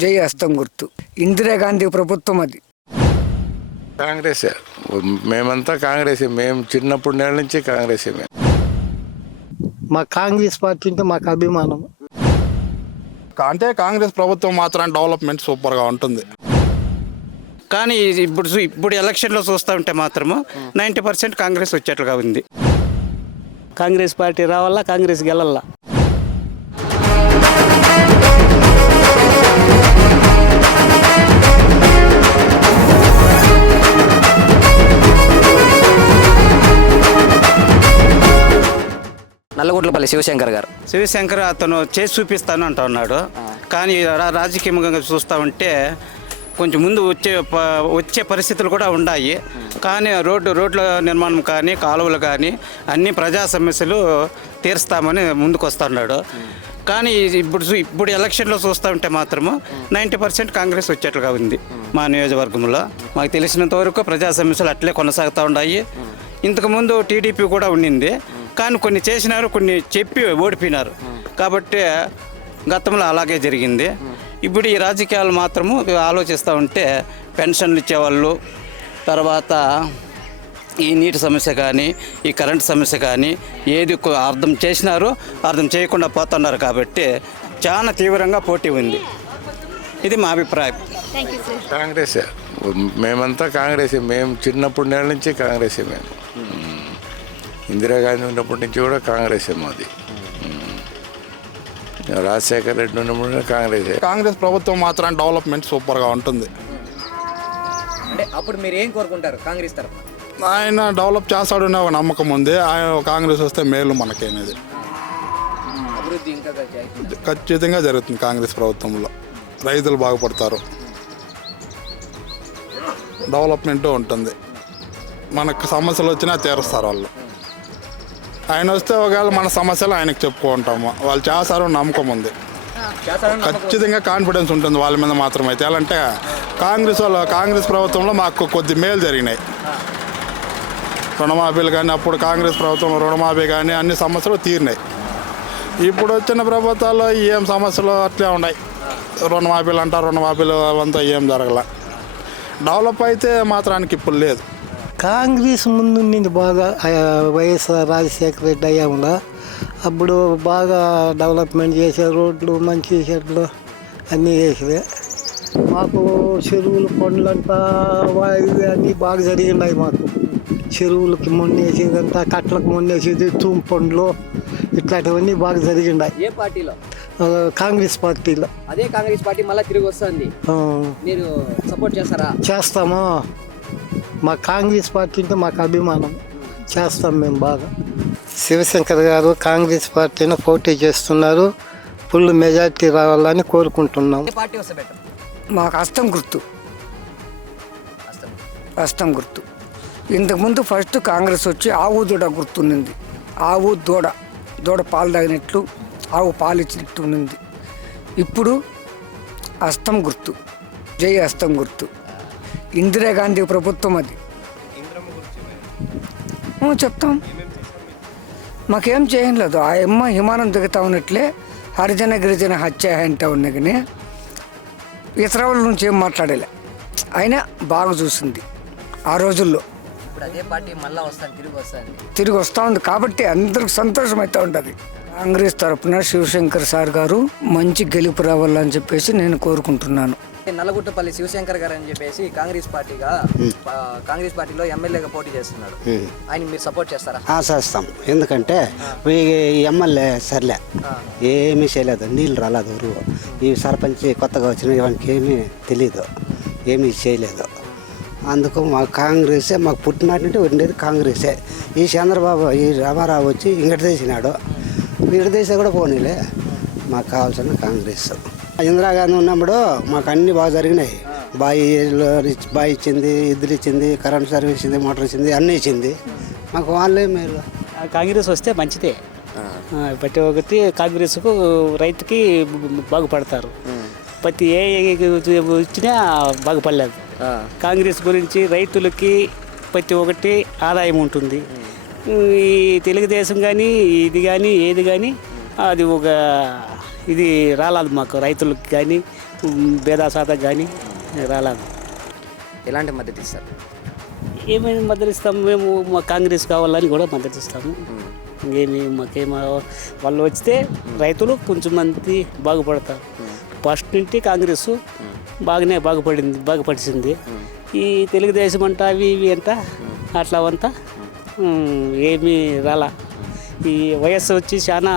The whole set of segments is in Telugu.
జై అస్తం గుర్తు. ఇందిరాగాంధీ ప్రభుత్వం అది. కాంగ్రెస్. మేమంతా కాంగ్రెస్. మేము చిన్నప్పుడు నేల నుంచి కాంగ్రెస్ మేము మా కాంగ్రెస్ పార్టీ అంటే మాకు అభిమానం. అంటే కాంగ్రెస్ ప్రభుత్వం మాత్రం డెవలప్మెంట్ సూపర్గా ఉంటుంది. కానీ ఇప్పుడు చూ- ఇప్పుడు ఎలక్షన్లో చూస్తూ ఉంటే మాత్రము నైంటీ పర్సెంట్ కాంగ్రెస్ వచ్చేట్లుగా ఉంది. కాంగ్రెస్ పార్టీ రావాలా? కాంగ్రెస్ గెలల్లా? నల్లగుట్లపల్లి శివశంకర్ గారు. శివశంకర్ అతను చేసి చూపిస్తాను అంటూ ఉన్నాడు. కానీ రాజకీయంగా చూస్తూ ఉంటే కొంచెం ముందు వచ్చే వచ్చే పరిస్థితులు కూడా ఉన్నాయి కానీ రోడ్డు రోడ్ల నిర్మాణం కానీ కాలువలు కానీ అన్ని ప్రజా సమస్యలు తీరుస్తామని ముందుకు వస్తున్నాడు కానీ ఇప్పుడు చూ- ఇప్పుడు ఎలక్షన్లో చూస్తూ ఉంటే మాత్రము నైంటీ పర్సెంట్ కాంగ్రెస్ వచ్చేట్లుగా ఉంది మా నియోజకవర్గంలో. మాకు తెలిసినంత వరకు ప్రజా సమస్యలు అట్లే కొనసాగుతూ ఉన్నాయి ఇంతకుముందు టీడీపీ కూడా ఉండింది. కానీ కొన్ని చేసినారు కొన్ని చెప్పి ఓడిపోయినారు కాబట్టి గతంలో అలాగే జరిగింది. ఇప్పుడు ఈ రాజకీయాలు మాత్రము ఆలోచిస్తూ ఉంటే పెన్షన్లు ఇచ్చేవాళ్ళు తర్వాత ఈ నీటి సమస్య కానీ ఈ కరెంట్ సమస్య కానీ ఏది అర్థం చేసినారో అర్థం చేయకుండా పోతున్నారు కాబట్టి చాలా తీవ్రంగా పోటీ ఉంది. ఇది మా అభిప్రాయం. కాంగ్రెస్. మేమంతా కాంగ్రెస్. మేము చిన్నప్పుడు నేల నుంచి కాంగ్రెస్ మేము. ఇందిరాగాంధీ ఉన్నప్పటి నుంచి కూడా కాంగ్రెస్ మాది. రాజశేఖర్ రెడ్డి ఉన్నప్పుడు కాంగ్రెస్. కాంగ్రెస్ ప్రభుత్వం మాత్రం డెవలప్మెంట్ సూపర్గా ఉంటుంది. అంటే అప్పుడు మీరు ఏం కోరుకుంటారు కాంగ్రెస్ తరఫున? ఆయన డెవలప్ చేస్తాడనే ఒక నమ్మకం ఉంది. ఆయన కాంగ్రెస్ వస్తే మేలు మనకనేది. అభివృద్ధి ఇంకా అవుతుంది. ఖచ్చితంగా జరుగుతుంది కాంగ్రెస్ ప్రభుత్వంలో. రైతులు బాగుపడతారు. డెవలప్మెంట్ ఉంటుంది. మనకు సమస్యలు వచ్చినా తీరుస్తారు వాళ్ళు. ఆయన వస్తే ఒకవేళ మన సమస్యలు ఆయనకు చెప్పుకుంటాము. వాళ్ళు చేస్తారు నమ్మకం ఉంది. ఖచ్చితంగా కాన్ఫిడెన్స్ ఉంటుంది వాళ్ళ మీద మాత్రం అయితే ఎలా అంటే కాంగ్రెస్ వాళ్ళ కాంగ్రెస్ ప్రభుత్వంలో మాకు కొద్ది మేలు జరిగినాయి. రుణమాఫీలు కానీ అప్పుడు కాంగ్రెస్ ప్రభుత్వం రుణమాఫీ కానీ అన్ని సమస్యలు తీరినాయి. ఇప్పుడు వచ్చిన ప్రభుత్వాల్లో ఏం సమస్యలు అట్లే ఉన్నాయి. రుణమాఫీలు అంటారు రుణమాఫీలు అవంతా ఏం జరగల. డెవలప్ అయితే మాత్రానికి ఇప్పుడు లేదు. కాంగ్రెస్ ముందు నుండి బాగా వైఎస్ఆర్ రాజశేఖర రెడ్డి అయ్యాంలో అప్పుడు బాగా డెవలప్మెంట్ చేసే రోడ్లు మంచి చెట్లు అన్నీ చేసేవి మాకు చెరువులు పండ్లంతా అన్నీ బాగా జరిగినాయి మాకు. చెరువులకి మొన్నేసేదంతా కట్లకు మొన్నేసేది తూము పండ్లు ఇట్లాంటివన్నీ బాగా జరిగినాయి. ఏ పార్టీలో? కాంగ్రెస్ పార్టీలో. అదే కాంగ్రెస్ పార్టీ మళ్ళీ తిరిగి వస్తుంది. మీరు సపోర్ట్ చేస్తారా? చేస్తాము? మా కాంగ్రెస్ పార్టీ అంటే మాకు అభిమానం. చేస్తాం మేము బాగా. శివశంకర్ గారు కాంగ్రెస్ పార్టీని పోటీ చేస్తున్నారు. ఫుల్ మెజార్టీ రావాలని కోరుకుంటున్నాం. మాకు అస్తం గుర్తు. అస్తం గుర్తు. ఇంతకుముందు ఫస్ట్ కాంగ్రెస్ వచ్చి ఆవు దూడ గుర్తున్నింది ఆవు దూడ దూడ పాలు తాగినట్లు ఆవు పాలు ఇచ్చినట్టు ఉన్నింది ఇప్పుడు అస్తం గుర్తు. జై అస్తం గుర్తు. ఇందిరాగాంధీ ప్రభుత్వం అది. చెప్తాం. మాకేం చేయలేదు ఆ అమ్మ హిమానం దిగుతా ఉన్నట్లే హరిజన గిరిజన హత్య అంటా ఉన్నా కానీ ఇతర వాళ్ళ నుంచి ఏం మాట్లాడలే. అయినా బాగా చూసింది ఆ రోజుల్లో. ఇప్పుడు అదే పార్టీ మళ్ళీ వస్తాను తిరిగి వస్తుంది తిరిగి వస్తూ ఉంది కాబట్టి అందరికి సంతోషం అయితే ఉంటుంది. కాంగ్రెస్ తరపున శివశంకర్ సార్ గారు మంచి గెలుపు రావాలని చెప్పేసి నేను కోరుకుంటున్నాను. నల్లగుట్టపల్లి శివశంకర్ గారు అని చెప్పేసి కాంగ్రెస్ పార్టీగా కాంగ్రెస్ పార్టీలో ఎమ్మెల్యేగా పోటీ చేస్తున్నాడు ఆయన మీరు సపోర్ట్ చేస్తారా? చేస్తాం. ఎందుకంటే ఈ ఎమ్మెల్యే సర్లే. ఏమీ చేయలేదు. నీళ్ళు రాలేదు ఊరు. ఈ సర్పంచ్ కొత్తగా వచ్చిన వానికి ఏమీ తెలియదు ఏమీ చేయలేదు. అందుకు మా కాంగ్రెసే మాకు పుట్టినాటి నుండి ఉండేది కాంగ్రెసే. ఈ చంద్రబాబు ఈ రామారావు వచ్చి ఇంకటి తీసినాడు ఇంకటి తీసే కూడా పోనీలే. మాకు కావాల్సిన కాంగ్రెస్. ఇందిరాగాంధీ ఉన్నప్పుడు మాకు అన్నీ బాగా జరిగినాయి. బాయి బాయి ఇచ్చింది ఇద్దరు ఇచ్చింది కరెంట్ సర్వీస్ ఇచ్చింది మోటార్ ఇచ్చింది అన్నీ ఇచ్చింది. మాకు వాళ్ళే మేలు. ఆ కాంగ్రెస్ వస్తే మంచిదే. ప్రతి ఒక్కటి కాంగ్రెస్కు రైతుకి బాగుపడతారు. ప్రతి ఏ వచ్చినా బాగుపడలేదు. కాంగ్రెస్ గురించి రైతులకి ప్రతి ఒక్కటి ఆదాయం ఉంటుంది. ఈ తెలుగుదేశం కానీ ఇది కానీ ఏది కానీ అది ఒక ఇది రాలేదు మాకు రైతులకు కానీ భేదాసాత కానీ రాలేదు. ఎలాంటి మద్దతు ఇస్తారు? ఏమేమి మద్దతు ఇస్తాము? మేము మా కాంగ్రెస్ కావాలని కూడా మద్దతు ఇస్తాము. ఇంకేమి మాకేమో వాళ్ళు వస్తే రైతులు కొంచెం మంది బాగుపడతారు. ఫస్ట్ నుండి కాంగ్రెస్ బాగానే బాగుపడింది బాగుపడిచింది ఈ తెలుగుదేశం అంట అవి ఇవి అంట అట్లా అంతా ఏమీ రాలా. ఈ వయస్సు వచ్చి చాలా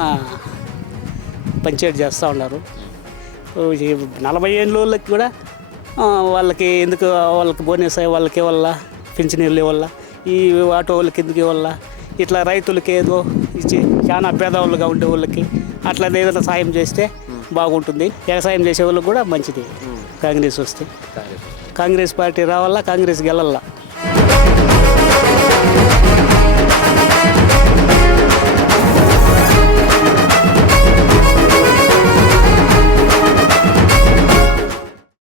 పంచాయతీ చేస్తూ ఉన్నారు. నలభై ఏళ్ళ వాళ్ళకి కూడా వాళ్ళకి ఎందుకు వాళ్ళకి బోనస్ వాళ్ళకి వల్ల పింఛనీళ్ళు వల్ల ఈ ఆటో వాళ్ళకి ఎందుకు ఇవ్వాల? ఇట్లా రైతులకి ఏదో ఇచ్చి చాలా పేదవాళ్ళుగా ఉండే వాళ్ళకి అట్లా ఏదైనా సాయం చేస్తే బాగుంటుంది. వ్యవసాయం చేసే వాళ్ళకి కూడా మంచిది. కాంగ్రెస్ వస్తే. కాంగ్రెస్. పార్టీ రావాలా? కాంగ్రెస్ గెలల్లా